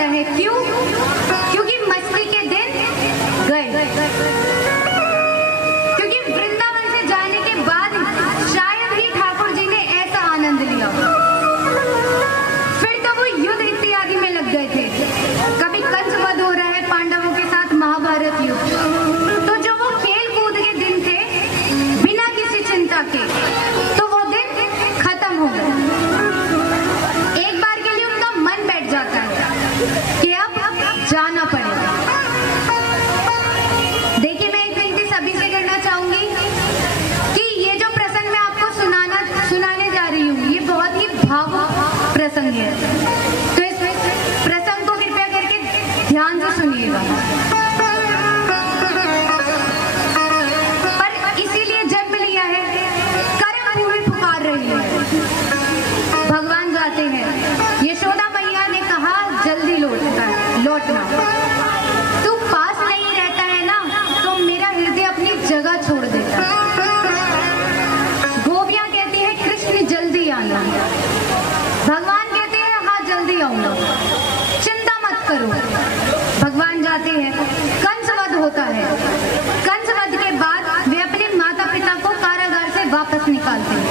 रहता है। क्यों? क्योंकि मस्ती के दिन गए, क्योंकि वृंदावन से जाने के बाद शायद ही ठाकुर जी ने ऐसा आनंद लिया। फिर तो वो युद्ध इत्यादि में लग गए थे। कभी कंस वध हो रहा है पांडवों के साथ, महाभारत युद्ध। तो जो वो खेल कूद के दिन थे बिना किसी चिंता के, तो वो दिन खत्म हो गए। एक बार के लिए उनका मन बैठ जाता है कि अब जाना पड़ेगा। देखिए, मैं एक विनती सभी से करना चाहूंगी कि ये जो प्रसंग मैं आपको सुनाने जा रही हूँ, ये बहुत ही भावुक प्रसंग है। तो इस प्रसंग को कृपया करके ध्यान से सुनिएगा। पर इसीलिए जन्म लिया है, कर्म भूमि पुकार रही है। भगवान जाते हैं। यशोदा मैया ने कहा जल्दी लौटना। तू पास नहीं रहता है ना, तो मेरा हृदय अपनी जगह छोड़ देता है। गोपियां कहती है कृष्ण जल्दी आना। भगवान कहते हैं हाँ जल्दी आऊंगा, चिंता मत करो। भगवान जाते हैं। कंस वध होता है। कंस वध के बाद वे अपने माता पिता को कारागार से वापस निकालते हैं।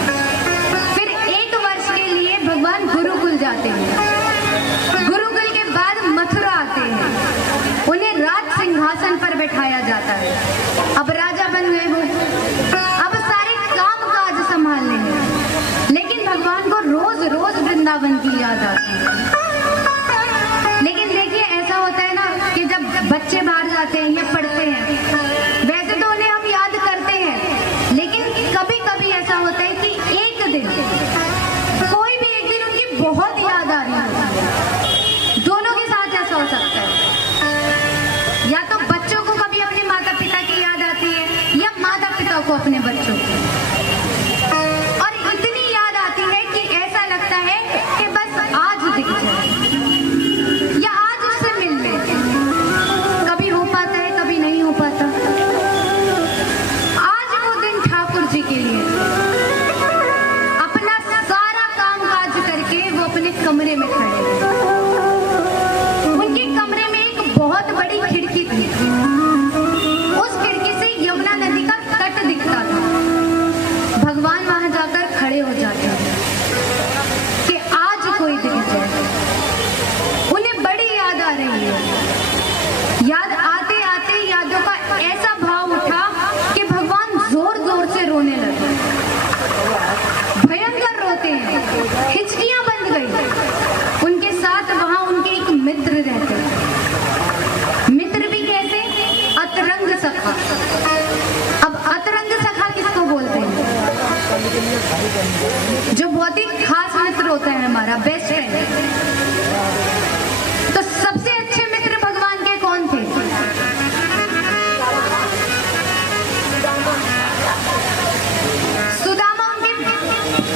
फिर 1 वर्ष के लिए भगवान गुरुकुल जाते हैं। गुरुकुल के बाद मथुरा आते हैं। उन्हें राज सिंहासन पर बैठाया जाता है। अब राजा बन गए वो, अब सारे काम काज संभालने हैं। लेकिन भगवान को रोज रोज वृंदावन की याद आती है। लेकिन देखिए, ऐसा होता है ना कि जब बच्चे बाहर जाते हैं या पढ़ते हैं, वैसे तो उन्हें हम याद करते हैं, लेकिन कभी कभी ऐसा होता है कि एक दिन, कोई भी एक दिन उनकी बहुत याद आ रही है। दोनों के साथ ऐसा हो सकता है, या तो बच्चों को कभी अपने माता पिता की याद आती है, या माता पिता को अपने बच्चों की। और इतनी याद आती है कि ऐसा लगता है कि बस आज दिख जाए या आज उससे मिल ले। कभी हो पाता है, कभी नहीं हो पाता। आज वो दिन ठाकुर जी के लिए अपना सारा काम काज करके वो अपने कमरे में खड़े हैं। उनके कमरे में एक बहुत बड़ी खिड़की थी। उस खिड़की से यमुना नदी का तट दिखता था। भगवान वहां जाकर खड़े हो जाते हैं कि आज कोई दिख जाए। उन्हें बड़ी याद आ रही है। याद आते आते यादों का ऐसा भाव उठा कि भगवान जोर जोर से रोने लगे। भयंकर रोते हैं, हिचकियां बंध गई। उनके साथ वहां उनके एक मित्र रहते हैं। मित्र भी कैसे? अतरंग सखा। अब अतरंग सखा किसको बोलते हैं? जो बहुत ही खास मित्र होता है, हमारा बेस्ट फ्रेंड। तो सबसे अच्छे मित्र भगवान के कौन थे? सुदामा उनके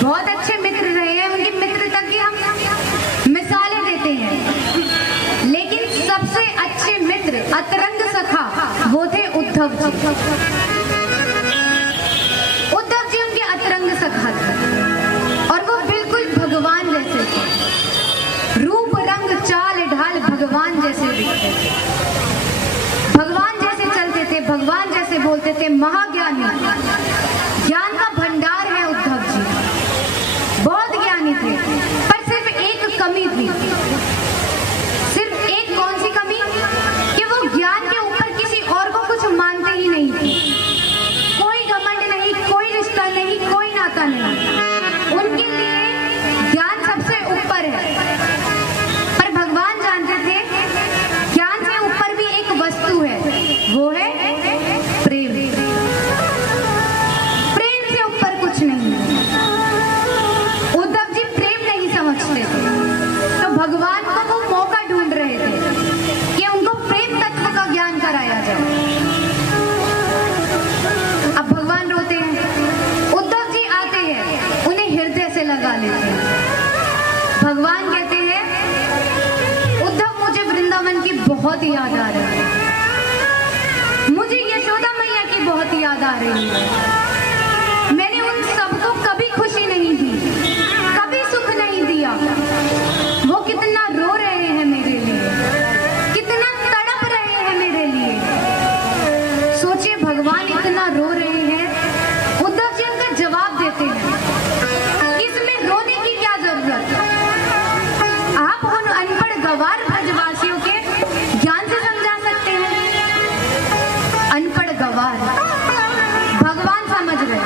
बहुत अच्छे मित्र रहे हैं। उनकी मित्रता की हम मिसालें देते हैं। लेकिन सबसे अच्छे मित्र अतरंग सखा वो थे उद्धव जी। उद्धव जी उनके अतरंग सखा थे और वो बिल्कुल भगवान जैसे थे। रूप रंग चाल ढाल भगवान जैसे दिखते थे, भगवान जैसे चलते थे, भगवान जैसे बोलते थे। महाज्ञानी, ज्ञान का भंडार है उद्धव जी। बहुत ज्ञानी थे, पर सिर्फ एक कमी थी। सिर्फ एक कौन सी कमी? कि वो ज्ञान के ऊपर किसी और को कुछ मानते ही नहीं थे। कोई घमंड नहीं, कोई रिश्ता नहीं, कोई नाता नहीं। उनके लिए ज्ञान सबसे ऊपर है। पर भगवान जानते थे ज्ञान से ऊपर भी एक वस्तु है, वो है प्रेम। प्रेम से ऊपर कुछ नहीं। उद्धव जी प्रेम नहीं समझते थे, तो भगवान को वो मौका ढूंढ रहे थे कि उनको प्रेम तत्व का ज्ञान कराया जाए। अब भगवान रोते हैं, उद्धव जी आते हैं, उन्हें हृदय से लगा लेते हैं। भगवान कहते हैं उद्धव, मुझे वृंदावन की बहुत याद आ रही है, मुझे यशोदा मैया की बहुत याद आ रही है। मैंने उन सबको कभी खुशी नहीं दी, कभी सुख नहीं दिया। वो कितना रो रहे हैं मेरे लिए। गवार ब्रजवासियों के ज्ञान से समझा सकते हैं? अनपढ़ गवार भगवान समझ गए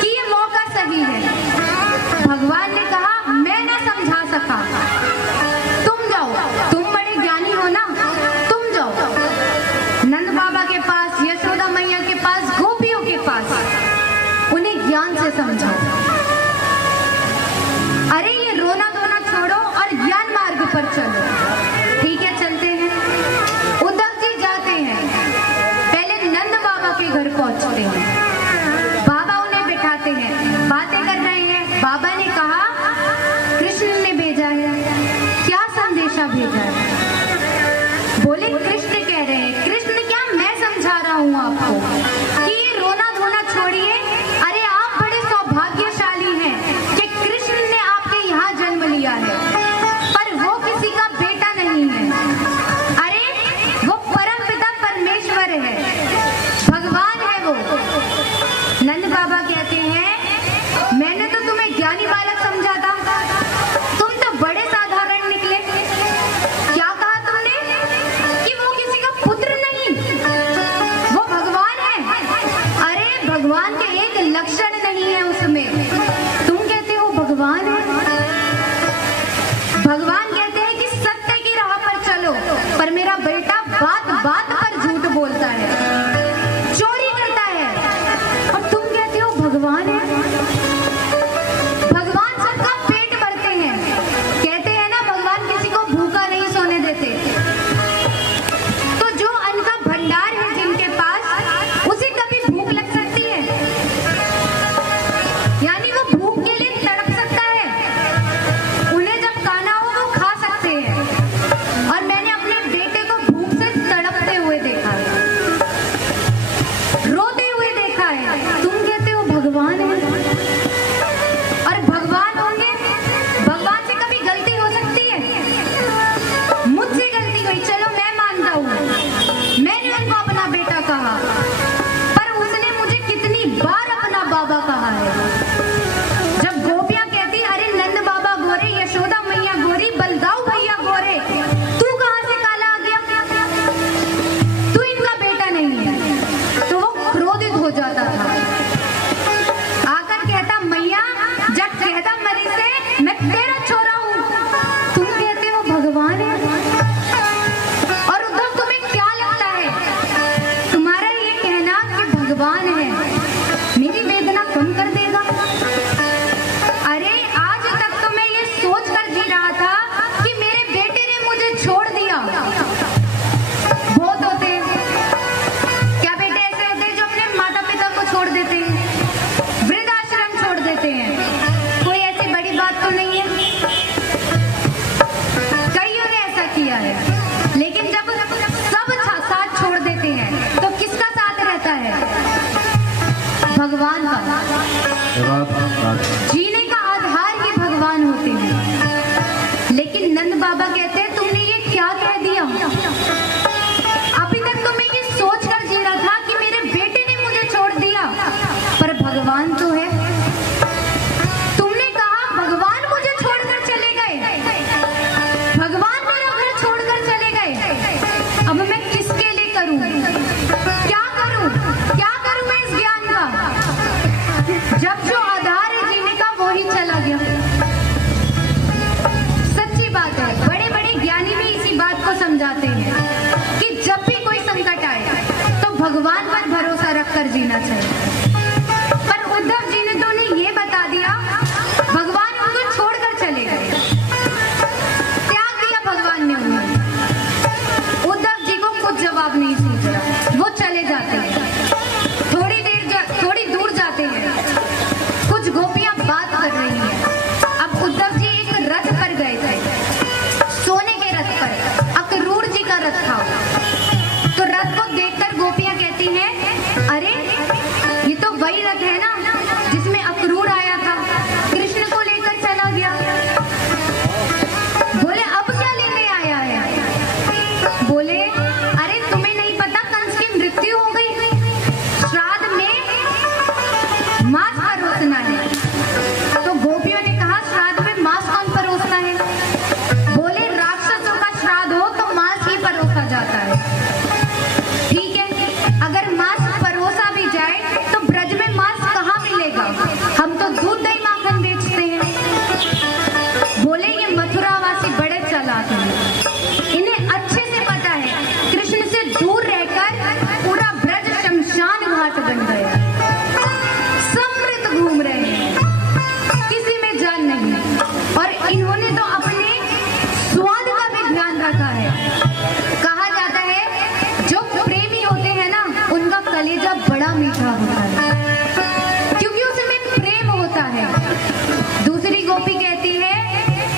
कि ये मौका सही है। भगवान ने कहा मैं ना समझा सका, तुम जाओ, तुम बड़े ज्ञानी हो ना, तुम जाओ नंद बाबा के पास, यशोदा मैया के पास, गोपियों के पास, उन्हें ज्ञान से समझाओ। अरे ये रोना धोना छोड़ो और ज्ञान मार्ग पर चलो। ठीक है, चलते हैं। उद्धव जी जाते हैं, पहले नंद बाबा के घर पहुंचते हैं। बाबा उन्हें बिठाते हैं, बातें कर रहे हैं। बाबा ने कहा कृष्ण ने भेजा है। क्या संदेशा भेजा है? बोले कृष्ण कह रहे हैं। कृष्ण क्या? मैं समझा रहा हूँ आपको कि ये रोना धोना छोड़िए। अरे आप बड़े सौभाग्यशाली हैं कि कृष्ण ने आपके यहाँ जन्म लिया है, पर वो किसी का बेटा नहीं है। अरे वो परमपिता परमेश्वर है, भगवान है वो। नंद बाबा कहते हैं मैंने तो तुम्हें ज्ञानी बालक समझा था, तुम तो बड़े साधारण निकले। क्या कहा तुमने? कि वो किसी का पुत्र नहीं, वो भगवान है। अरे भगवान के एक लक्षण नहीं है उसमें, तुम कहते हो भगवान है। भगवान कहते हैं कि सत्य की राह पर चलो, पर मेरा बेटा बात बात पर झूठ बोलता है, चोरी करता है, और तुम कहते हो भगवान है। भगवान सबका पेट भरते हैं, कहते हैं ना भगवान किसी को भूखा नहीं सोने देते। तो जो अन्न का भंडार है जिनके पास, उसे कभी भूख लग सकती है? यानी वो भूख के लिए तड़प सकता है, उन्हें जब खाना हो वो खा सकते हैं। और मैंने अपने बेटे को भूख से तड़पते हुए देखा है, रोते हुए देखा है। तुम कहते हो भगवान है। और भगवान होंगे, भगवान से कभी गलती हो सकती है? मुझसे गलती हुई, चलो मैं मानता हूँ, मैंने उनको अपना बेटा कहा, पर उसने मुझे कितनी बार अपना बाबा कहा है। जब गोपियां कहती अरे नंद बाबा गोरे, यशोदा मैया गोरी, बलदाऊ भैया गोरे, तू कहां से काला आ गया, तू इनका बेटा नहीं है, तो वो क्रोधित हो जाता था। आकर कहता मैया जब कहता मरी से मैं तेरा छोरा हूं, तुम कहते हो भगवान है। और उद्धव तुम्हें क्या लगता है तुम्हारा ये कहना कि भगवान है मेरी वेदना कम कर देगा? अरे आज तक तो मैं ये सोच कर जी रहा था कि मेरे बेटे ने मुझे छोड़ दिया। बहुत होते हैं, क्या बेटे ऐसे होते हैं जो अपने माता पिता को छोड़ देते हैं, वृद्धाश्रम छोड़ देते हैं? कोई ऐसी बड़ी बात तो नहीं है, कईयों ने ऐसा किया है। लेकिन जब सब साथ छोड़ देते हैं तो किसका साथ रहता है? भगवान का। जीने का आधार ही भगवान होते हैं। लेकिन नंद बाबा कहते हैं तुमने ये क्या कह दिया? अभी तक तो मैं ये सोच कर जी रहा था कि मेरे बेटे ने मुझे छोड़ दिया, पर भगवान तो है। तुमने कहा भगवान मुझे छोड़कर चले गए, भगवान मेरा घर छोड़कर चले गए। अब मैं किसके लिए करूं? क्या करूं? क्या करूं मैं इस ज्ञान का, जब जो आधार है जीने का वो ही चला गया। सच्ची बात है, बड़े बड़े ज्ञानी भी इसी बात को समझाते हैं कि जब भी कोई संकट आए तो भगवान पर भरोसा रखकर जीना चाहिए। पर उद्धव जी ने तो उन्हें ये बता दिया भगवान उनको छोड़कर चले गए, त्याग दिया भगवान ने उन्हें। उद्धव जी को कुछ जवाब नहीं सूझा, वो चले जाते हैं। थोड़ी दूर जाते हैं, कुछ गोपियां बात कर रही हैं। अब उद्धव जी एक रथ पर गए थे, सोने के रथ पर, अक्रूर जी का रथ था। तो रथ को देखकर गोपियां कहती हैं अरे ये तो वही रथ है ना जिसमें अक्रूर आया था, कृष्ण को लेकर चला गया। बोले अब क्या लेने आया है? बोले अरे तुम्हें नहीं पता कंस की मृत्यु हो गई, श्राद्ध में मांस परोसना है। तो गोपियों ने कहा श्राद्ध में मांस कौन परोसना है? बोले राक्षसों का कहा जाता है जो प्रेमी होते हैं ना, उनका कलेजा बड़ा मीठा होता है, क्योंकि उसमें प्रेम होता है। दूसरी गोपी कहती है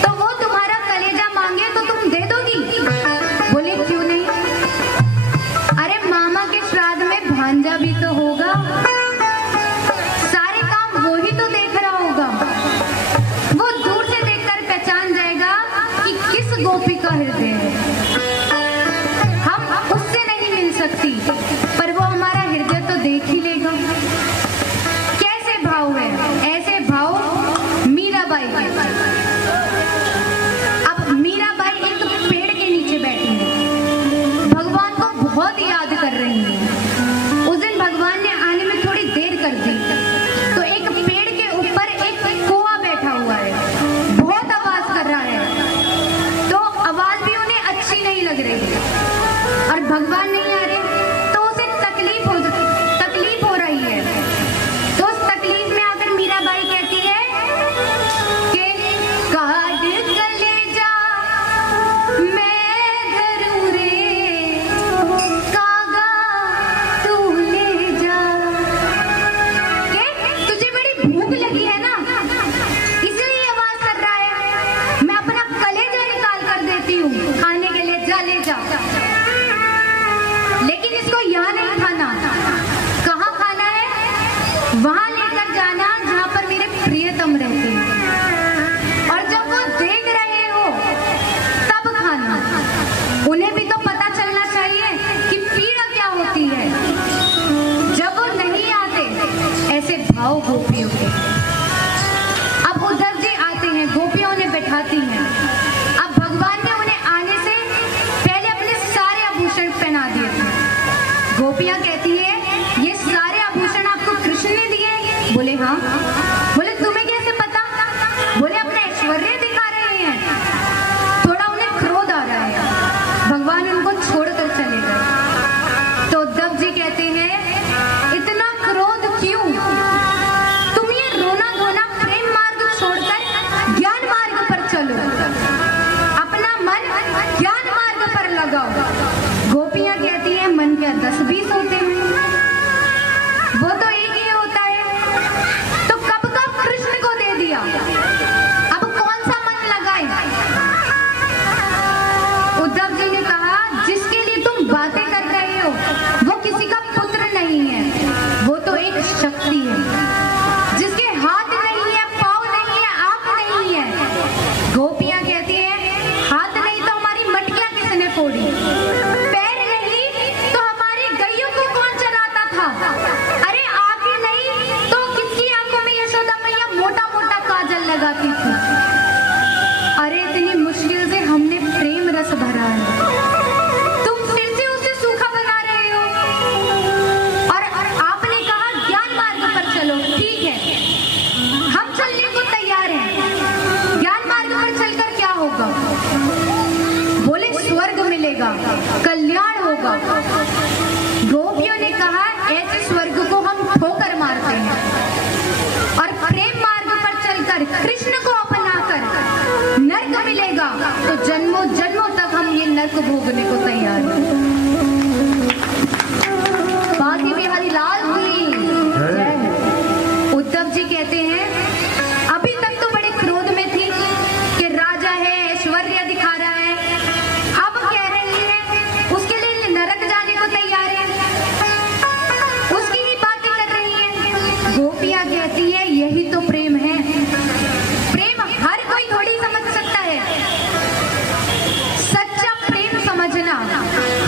तो वो तुम्हारा कलेजा मांगे तो तुम दे दोगी? बोले क्यों नहीं? अरे मामा के श्राद्ध में भांजा भी तो होगा, सारे काम वो ही तो देख रहा होगा, वो दूर से देखकर पहचान जाएगा कि किस गोपी का हृदय है। हम उससे नहीं मिल सकती, पर वो हमारा हृदय तो देख ही लेगा। कैसे भाव है? ऐसे भाव मीराबाई के। अब मीराबाई एक पेड़ के नीचे बैठी है, भगवान को बहुत याद कर रही है। उस दिन भगवान ने आने में थोड़ी देर कर दी, तो एक पेड़ के ऊपर एक कौवा बैठा हुआ है, बहुत आवाज कर रहा है, तो आवाज भी उन्हें अच्छी नहीं लग रही और भगवान नहीं आ रहे, तो उसे तकलीफ हो रही है। तो उस तकलीफ में आकर मीराबाई कहती है कि काट कलेजा मैं धरूं रे, कागा तू ले जा। के तुझे बड़ी भूख लगी है ना, इसलिए आवाज कर रहा है, मैं अपना कलेजा निकाल कर देती हूँ खाने के लिए, जा ले जा। लेकिन इसको यहाँ नहीं खाना। कहाँ खाना है? वहां लेकर जाना जहाँ पर मेरे प्रियतम रहते हैं, और जब वो देख रहे हो तब खाना। उन्हें भी तो पता चलना चाहिए कि पीड़ा क्या होती है। जब वो नहीं आते, ऐसे भाव गोपियों के। अब उद्धव जी आते हैं, गोपियों ने बैठाती हैं। अब भगवान ने उन्हें आने से पहले अपने सारे आभूषण पहना दिए थे। गोपियां कहती है ये सारे आभूषण आपको कृष्ण ने दिए? बोले हाँ। बोले तुम्हें कैसे पता? बोले अपना ऐश्वर्य दिखा रहे हैं। थोड़ा उन्हें क्रोध आ रहा है, भगवान उनको छोड़कर चले गए। तो उद्धव जी कहते हैं इतना क्रोध क्यों? तुम ये रोना धोना प्रेम मार्ग छोड़कर ज्ञान मार्ग पर चलो, अपना मन ज्ञान मार्ग पर लगाओ। गोपियां कहती हैं मन क्या 10-20 होते हैं, वो तो एक ही होता है, तो कब का कृष्ण को दे दिया, अब कौन सा मन लगाए? उद्धव जी ने कहा जिसके लिए तुम बातें कर रहे हो वो किसी का पुत्र नहीं है, वो तो एक शक्ति है, जिसके हाथ नहीं है, पाँव नहीं है, आंख नहीं है। गोपियां कहती है हाथ नहीं तो हमारी मटकियां किसने फोड़ी, पैर नहीं तो हमारी गैयों को कौन चलाता था, अरे आंखें नहीं तो किसकी आंखों में यशोदा मैया मोटा मोटा काजल लगाती थी। अरे इतनी मुश्किल से हमने प्रेम रस भरा है, तुम फिर से उसे सूखा बना रहे हो। और आपने कहा ज्ञान मार्ग पर चलो, ठीक है, हम चलने को तैयार हैं। ज्ञान मार्ग पर चलकर क्या होगा? बोले स्वर्ग मिलेगा, कल्याण होगा। गोपियों ने कहा ऐसे स्वर्ग को हम ठोकर मारते हैं, और प्रेम मार्ग पर चलकर कृष्ण को अपनाकर नर्क मिलेगा, तो जन्मों जन्मों तक हम ये नर्क भोगने को तैयार हैं। बाकी बिहारी लाल की जय हो। उद्धव जी कहते हैं अभी तक तो बड़े क्रोध में थी कि राजा है, ऐश्वर्य दिखा रहा है, अब कह रही है उसके लिए नरक जाने को तैयार है, उसकी ही बातें कर रही है। गोपियां कहती है यही तो प्रेम है। प्रेम हर कोई थोड़ी समझ सकता है, सच्चा प्रेम समझना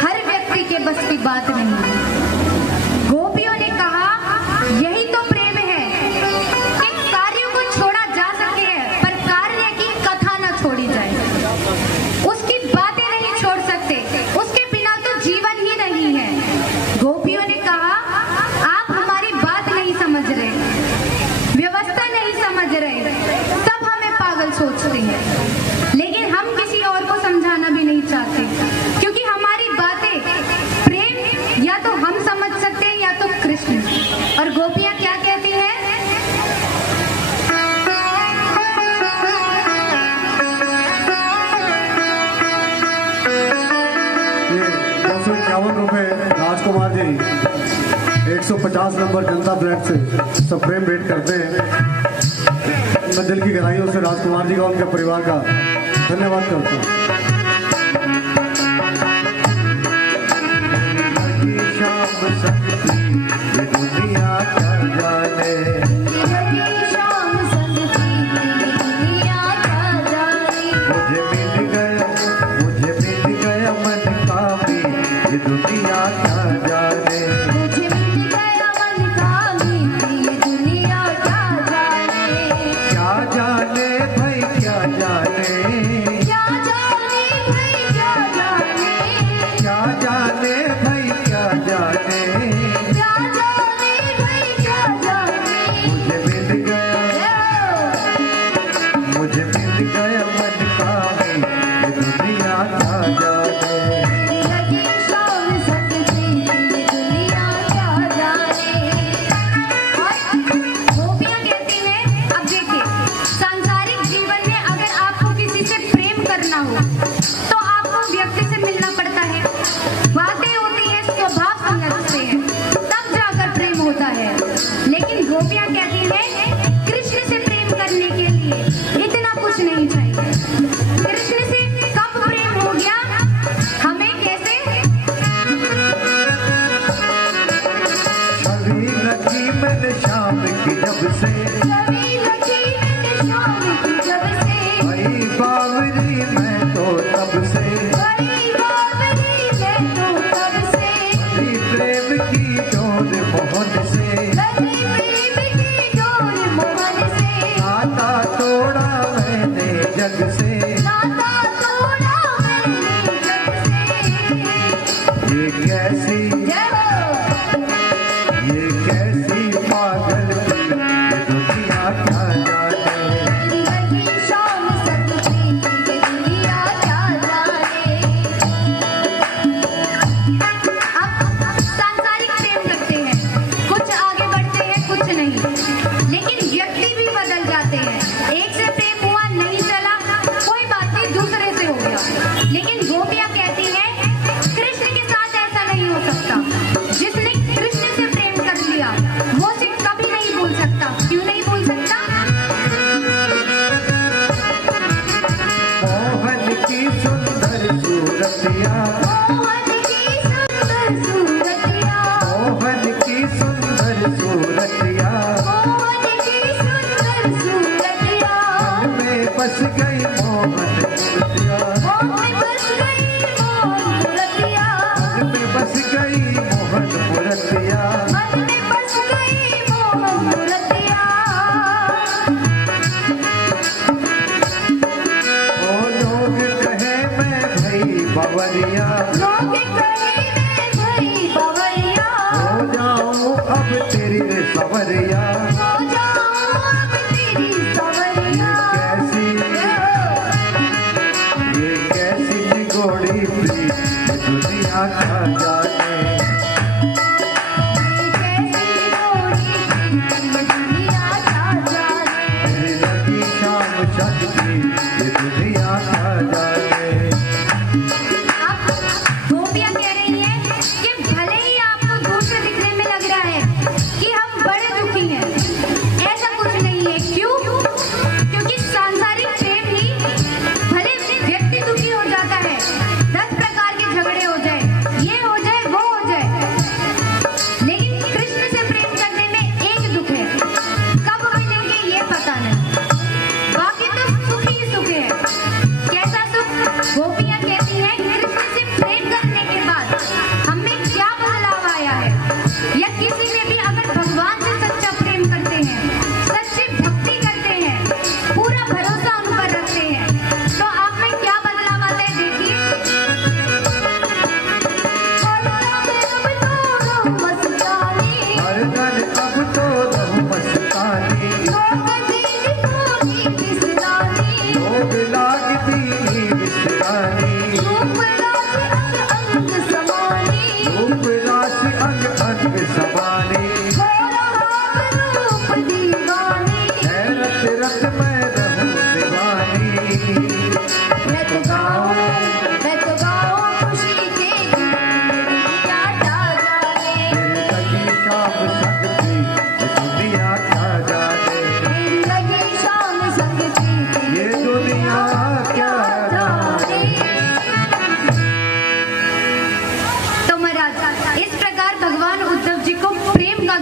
हर व्यक्ति के बस की बात नहीं है। गोपियों ने कहा यही तो प्रेम है कि कार्यों को छोड़ा जा सके, पर कार्य की कथा न छोड़ी जाए, उसकी बातें नहीं छोड़ सकते, उसके बिना तो जीवन ही नहीं है। गोपियों ने कहा आप हमारी बात नहीं समझ रहे, व्यवस्था नहीं समझ रहे, सब हमें पागल सोचते हैं, लेकिन हम किसी और को समझाना भी नहीं चाहते, क्योंकि हमारी बातें प्रेम या तो ₹51 राजकुमार जी 150 नंबर जनता फ्लैट से सप्रेम भेंट करते हैं। मैं दिल की गहराइयों से राजकुमार जी का, उनके परिवार का धन्यवाद करता हूँ।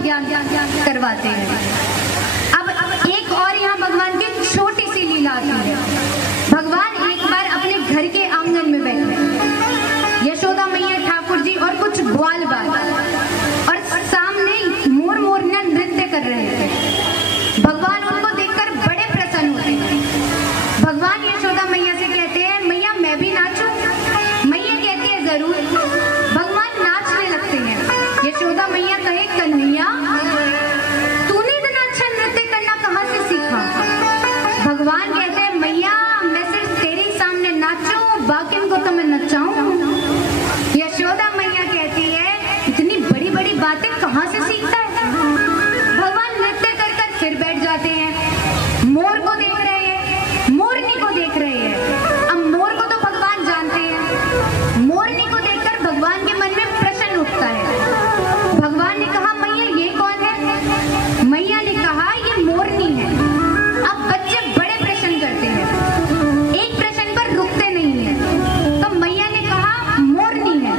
ज्ञान करवाते हैं। अब एक और यहाँ भगवान की छोटी सी लीला आती है। भगवान एक बार अपने घर के आंगन में बैठे, यशोदा मैया, ठाकुर जी और कुछ ग्वाल बाल, और सामने मोर मोरनियां नृत्य कर रहे थे। भगवान उनको देखकर बड़े प्रसन्न होते हैं। भगवान यशोदा मैया से कहते हैं, मैया मैं भी नाचूं? मैया कहती है जरूर। भगवान नाचने लगते हैं। यशोदा मैया कहे, कन्हैया तूने इतना अच्छा नृत्य करना कहाँ से सीखा? भगवान कहते हैं, मैया मैं सिर्फ तेरे ही सामने नाचूं, बाकियों को तो मैं नचाऊं? यशोदा मैया कहती है, इतनी बड़ी बड़ी बातें कहाँ से सीखता है? भगवान नृत्य कर कर फिर बैठ जाते हैं। मोर को देख रहे हैं, मोरनी को देख रहे हैं। अब मोर को तो भगवान जानते हैं, मोरनी को देखकर भगवान के मन में प्रश्न उठता है। भगवान ने कहा, मैया ये कौन है? मैया ने कहा, ये मोरनी है। अब बच्चे बड़े प्रश्न करते हैं, एक प्रश्न पर रुकते नहीं है। तो मैया ने कहा, मोरनी है।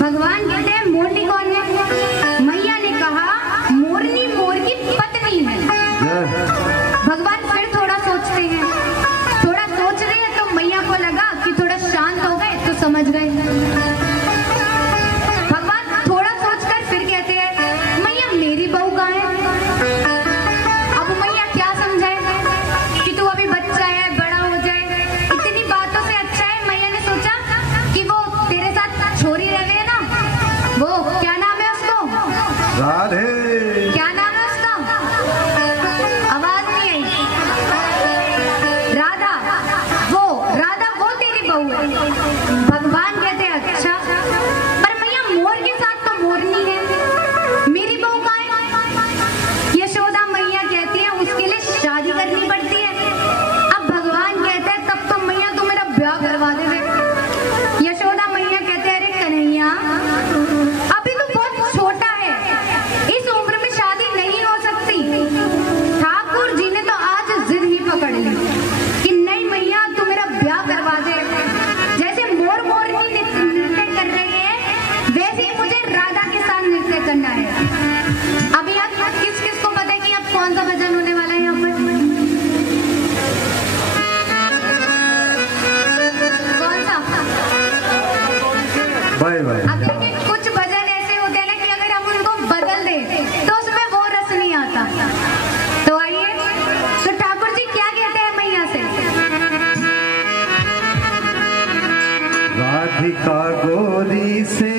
भगवान कहते हैं, मोरनी कौन है? मैया ने कहा, मोरनी मोर की पत्नी है। भगवान फिर थोड़ा सोचते हैं, थोड़ा सोच रहे हैं, तो मैया को लगा कि थोड़ा शांत हो गए तो समझ गए। भगवान थोड़ा सोचकर फिर कहते हैं, मैया मेरी बहू कहाँ है? अब मैया क्या समझाए कि तू अभी बच्चा है, बड़ा हो जाए, इतनी बातों से अच्छा है। मैया ने सोचा कि वो तेरे साथ छोरी रहे ना, वो क्या नाम है उसको? राधे। क्या नाम है उसका? आवाज नहीं आई। राधा। वो तेरी बहू है। भगवान कहते हैं, अच्छा, पर मैया मोर के साथ तो मोरनी है, मेरी बहू कहाँ है? यशोदा मैया कहती है, उसके लिए शादी करनी पड़ती है। अब भगवान कहते हैं, तब तो मैया तू मेरा ब्याह करवा दे। यशोदा मैया कहते हैं, अरे कन्हैया अभी तो बहुत छोटा है, इस उम्र में शादी नहीं हो सकती। ठाकुर जी ने तो आज जिद ही पकड़ ली कि नहीं मैया तू मेरा ब्याह करवा दे। जैसे मोर मोरनी नृत्य कर रही है, वैसे ही मुझे राधा के साथ नृत्य करना है। अभी आप किस किस को पता है कि अब कौन सा भजन होने वाला है यहाँ पर? कौन सा? Bye bye. अब देखिए, कुछ भजन ऐसे होते हैं ना कि अगर हम उनको बदल दें तो उसमें वो रस नहीं आता। तो आइए, तो ठाकुर जी क्या कहते हैं मैया से? राधिका गोरी से,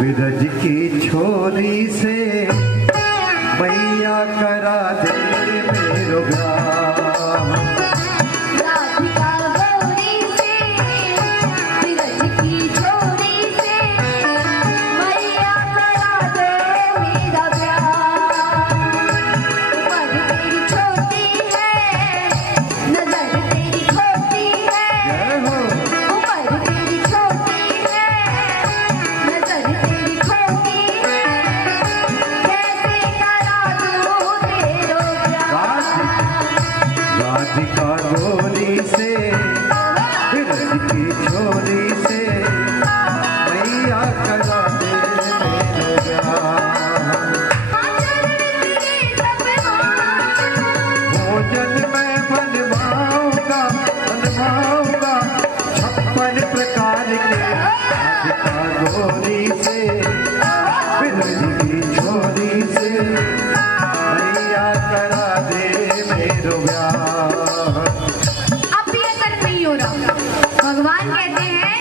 विरज की छोरी से, मैया करा दे मेरो ब्याह। राधिका गौरी से, विरज की छोरी से, मैया करा दे मेरा ब्याह। उम्र तेरी छोटी है, नजर तेरी खोटी है। उम्र तेरी छोटी है, नजर तेरी खोटी है, कैसे करा दूं तेरो ब्याह? राधिका गोरी से, विरज की छोरी से, मैया करा दे मेरो ब्याह। भोजन मैं बनवाऊंगा 56 प्रकार के। राधिका गोरी से, विरज की छोरी से, मैया करा दे मेरो ब्याह। अब भी असर नहीं हो रहा। भगवान कहते हैं,